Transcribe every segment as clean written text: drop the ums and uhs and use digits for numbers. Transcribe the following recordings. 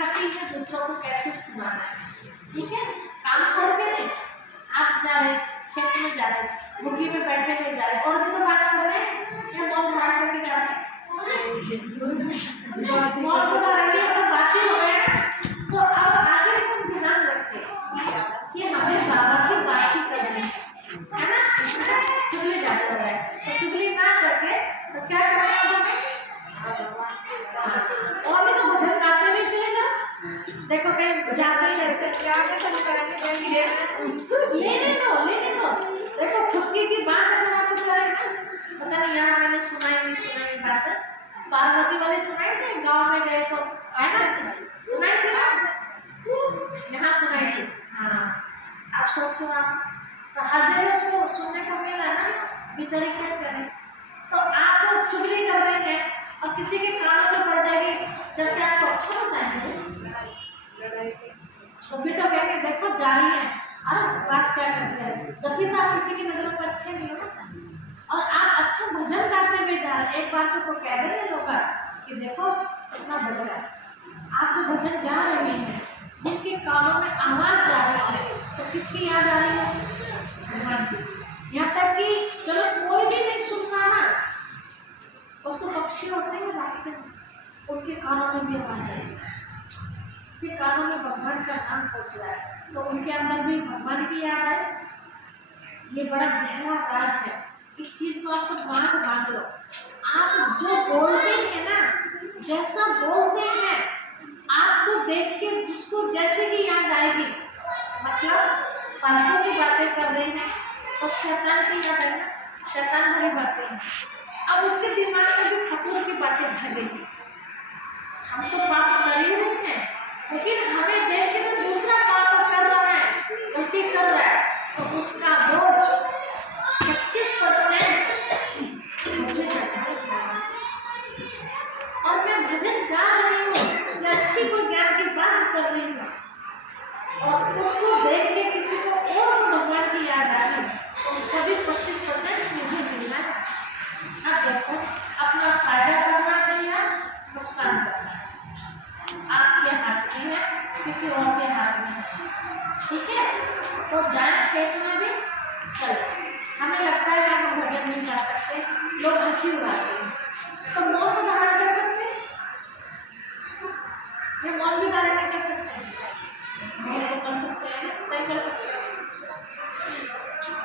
सिखाती है दूसरों को कैसे सुनाना है। ठीक है, काम छोड़ के नहीं, आप जा रहे खेत में जा रहे, मुर्गी में बैठे हुए जा रहे, और भी तो बात कर रहे हैं या मौत मार करके जा रहे हैं, मौत उठा रहे हैं तो बातें हो गए ना। तो अब आगे से हम ध्यान रखें कि हमें बाबा की बात ही करनी है ना। चुगली जाता है तो चुगली ना करके तो क्या करना है और भी तो भजन गाते हुए चले जाओ। देखो कहीं जाते ही रहते क्या लेने दो। देखो खुशकी की बात अगर आपको करें ना, पता नहीं यहाँ मैंने सुनाई बात पार्वती वाली सुनाई थी, गाँव में गए तो है ना, सुनाई थी ना, यहाँ सुनाई थी। हाँ, आप सोचो आप तो हर जगह उसको सुनने को मिला ना, बेचारी क्या करें। तो आप तो चुगली कर रहे हैं और किसी के कानों में पड़ जाएगी, जबकि आपको अच्छा होता है भी तो कहेंगे देखो जा रही है, अरे बात क्या करते हैं, जब भी तो आप किसी की नजरों में अच्छे नहीं हो ना। और आप अच्छा भजन गाते हुए जा रहे, एक बार तो कह रहे हैं लोग कि देखो इतना बढ़ रहा है, आप जो भजन गा रहे हैं जिनके कानों में आवाज जा रही है तो किसकी याद आ रही है, भगवान जी। यहाँ तक कि चलो कोई भी नहीं सुन पा ना, पशु पक्षी होते हैं रास्ते में, उनके कानों में भी आवाज आएगी, उनके कानों में भगवान का नाम पहुंच रहा है तो उनके अंदर भी भगवान की याद है। ये बड़ा गहरा राज है, इस चीज को आप सब बांध लो। आप जो बोलते हैं ना, जैसा बोलते हैं, आपको देख के जिसको जैसे की याद आएगी, मतलब फालतू की बातें कर रहे हैं और शैतान की याद है, शैतान भरी बातें हैं, अब उसके दिमाग में भी फतूर की बातें भर गई। हम तो पाप कर ही रहे हैं, लेकिन हमें देख के तो दूसरा पाप कर रहा है, गलती कर रहा है, तो उसका बोझ 25% मुझे जाता है। और मैं भजन गा रही हूँ या अच्छी कोई ज्ञान की बात कर रही हूँ और उसको देख के किसी को और को भगवान की याद आ रही, तो उसका भी 25% मुझे मिलना है। अब देखो अपना फायदा करना है या नुकसान करना है, आपके हाथ में है, किसी और के हाथ में है। ठीक है, तो जाए खेत में भी चलो, हमें लगता है कि हम भजन नहीं गा सकते, लोग हंसी उड़ाते हैं, तो मौत तो धारण कर सकते हैं, ये मौत भी धारण नहीं कर सकते, मौत तो कर सकते हैं ना, नहीं कर सकते।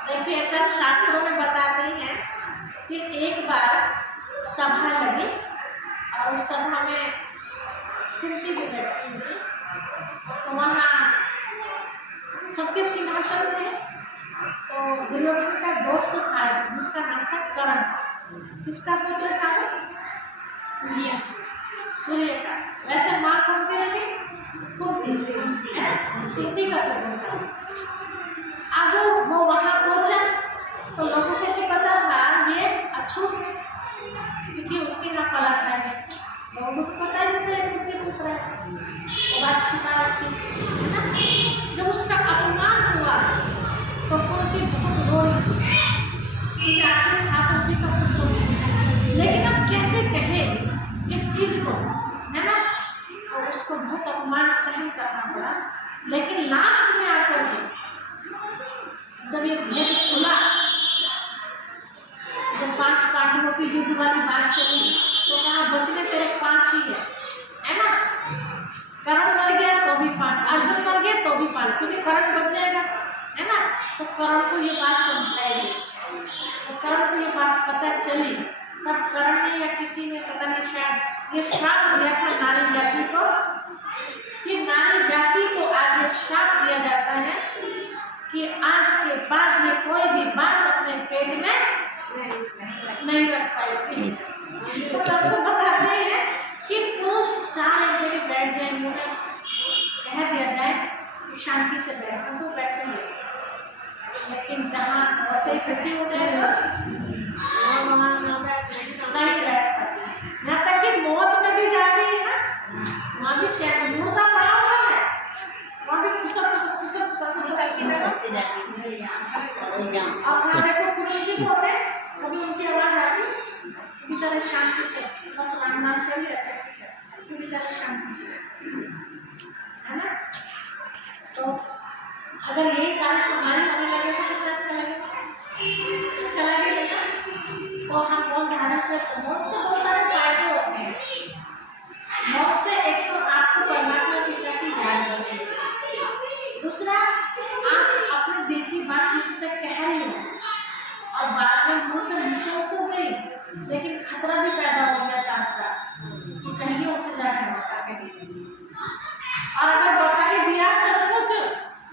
देखिए ऐसा शास्त्रों में बताते हैं कि एक बार सभा लगी और उस सभा में कुंती भी बैठी थी, तो वहाँ सबके सिंहासन थे, तो दुर्योधन का दोस्त था जिसका नाम था कर्ण, किसका पुत्र था वो, सूर्य का। वैसे माँ कौन थी उसकी, कुंती का पुत्र था। अब वो वहाँ पहुंचा तो लोगों को तो पता था ये अछूत, क्योंकि उसके यहाँ पला था, लोगों को तो पता ही नहीं था कुंती पुत्र है, वो बात छिपा रखी है ना। जब उसका अपमान हुआ तो कुंती बहुत रोई, क्योंकि आखिर था उसी का पुत्र, लेकिन अब कैसे कहे इस चीज को, है ना, और उसको बहुत अपमान सहन करना पड़ा। लेकिन लास्ट में आकर के जब ये भेद खुला, जब 5 पांडवों की युद्ध वाली बात चली, तो कहा बचने तेरे 5 ही है ना, कर्ण मर गया तो भी 5, अर्जुन मर गया तो भी 5, क्योंकि कर्ण बच जाएगा, है ना। तो कर्ण को ये बात समझाएगी, तो कर्ण को ये बात पता चली, तब कर्ण ने या किसी ने पता नहीं शायद ये श्राप दिया था नारी जाति को, कि नारी जाति को आज ये श्राप दिया जाता है कि आज के बाद ये कोई भी बात अपने पेट में नहीं रख पाएगी। तो तब से बताते हैं कि पुरुष 4 एक जगह बैठ जाएंगे, कह दिया जाए कि शांति से बैठो तो बैठेंगे, लेकिन जहाँ बातें इकट्ठी हो जाएगा वहाँ नहीं बैठ पाते। यहाँ तक कि मौत में भी जाती है ना, वहाँ भी चैन मुर्दा पड़ा हुआ है, वहाँ भी खुशा और देखो पुरुष भी होते कभी उनकी आवाज आती, बेचारे शांति से बस राम नाम कर लिया, बेचारे शांति से अगर यही तारीफ हमारी होने लगे तो कितना अच्छा लगेगा, अच्छा लगेगा। तो हम मौन धारण कर सकते, मौन से बहुत सारे फायदे होते हैं। मौन से एक तो आपको परमात्मा पिता की याद बनेगी, दूसरा आप अपने दिल की बात किसी से कह रही हो और बाद में मुंह से निकल तो गई, लेकिन खतरा भी पैदा हो गया साथ साथ कि कहीं उसे जाकर बता के दी। और अगर बता के दिया सचमुच,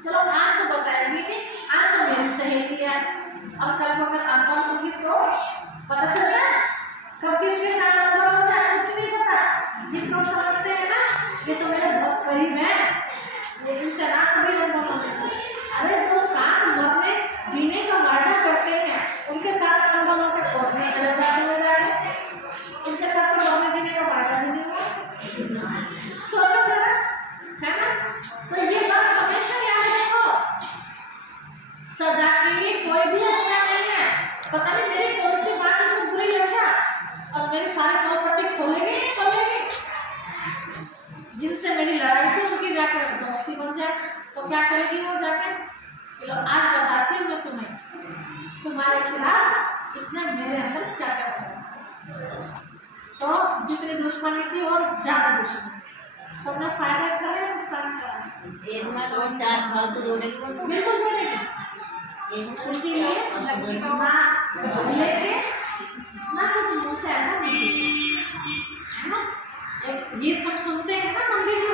चलो आज तो बताएगी कि आज तो मेरी सहेली है, और कल को अगर अनबन होगी तो पता चल रहा है कब किसके साथ अनबन हो जाए कुछ नहीं पता। जिन लोग समझते हैं ना ये तो मेरे बहुत करीब है, लेकिन से ना कभी अनबन हो जाए। अरे जो साथ मरने जीने का वादा करते हैं उनके साथ अनबन होकर कोर्टने चले जाते हो जाए, उनके साथ तो मरने जीने का वादा भी नहीं हुआ। सोचो जरा, है ना? तो ये बात हमेशा याद रखो, सदा के लिए कोई भी अपना नहीं है। पता नहीं मेरी कौन सी बात इसे बुरी लग जाए और मेरी सारी प्रॉपर्टी खोलेंगे नहीं खोलेंगे। जिनसे मेरी लड़ाई थी उनकी जाकर दोस्ती बन जाए तो क्या करेगी वो जाकर, चलो आज बताती हूँ मैं तुम्हें तुम्हारे खिलाफ इसने मेरे अंदर क्या क्या किया। तो जितनी दुश्मनी थी और ज्यादा दुश्मनी, तो अपना फायदा करे नुकसान करा, एक में तो चार फालतू जोड़ेगी वो तो बिल्कुल जोड़ेगी। इसीलिए ना लेके ना कुछ मुँह से ऐसा नहीं है ना। एक गीत हम सुनते हैं ना मंदिर में